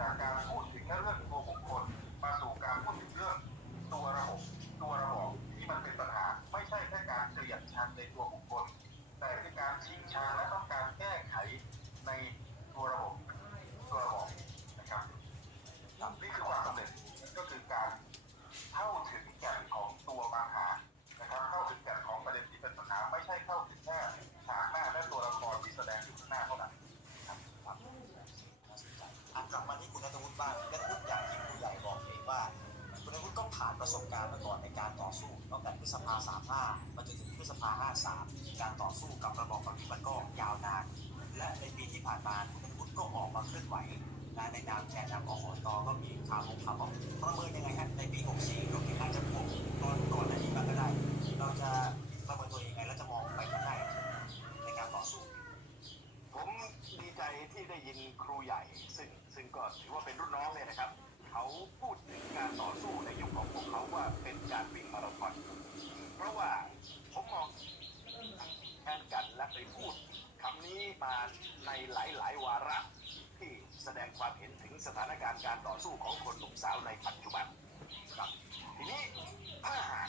จากการพูดถึงเรื่องตัวบุคคลมาสู่การพูดถึงเรื่องตัวระบบตัวระบบที่มันเป็นปัญหาไม่ใช่แค่การเกลียดชันในตัวบุคคล แต่เป็นการชิงชังและต้อง การต่อสู้ตั้งแต่พฤษภา35มาจนถึงพฤษภา53การต่อสู้กับระบอบแบบนี้มันก็ยาวนาน และในปีที่ผ่านมาคุณนัทวุฒิก็ออกมาเคลื่อนไหวนะในนามแกนนำอหตก็มีข่าวของข่าวบอกประเมินยังไงครับในปี64รวมถึงอาจจะบกตอนก่อนหน้านี้มาก็ได้ เราจะประเมินตัวเองยังไงแล้วจะมองไปข้างหน้าในการต่อสู้ผมดีใจที่ได้ยินครูใหญ่ ซึ่งซึ่งก็ถือว่าเป็นรุ่นน้องเนี่ยนะครับ เขาพูดถึงการต่อสู้ในยุคของพวกเขาว่าเป็นการวิ่งมาราธอนเพราะว่าผมมองแทนกันและไปพูดคำนี้มา ในหลายๆ วาระที่แสดงความเห็นถึงสถานการณ์การต่อสู้ของคนหนุ่มสาวในปัจจุบันครับทีนี้ถ้าหาก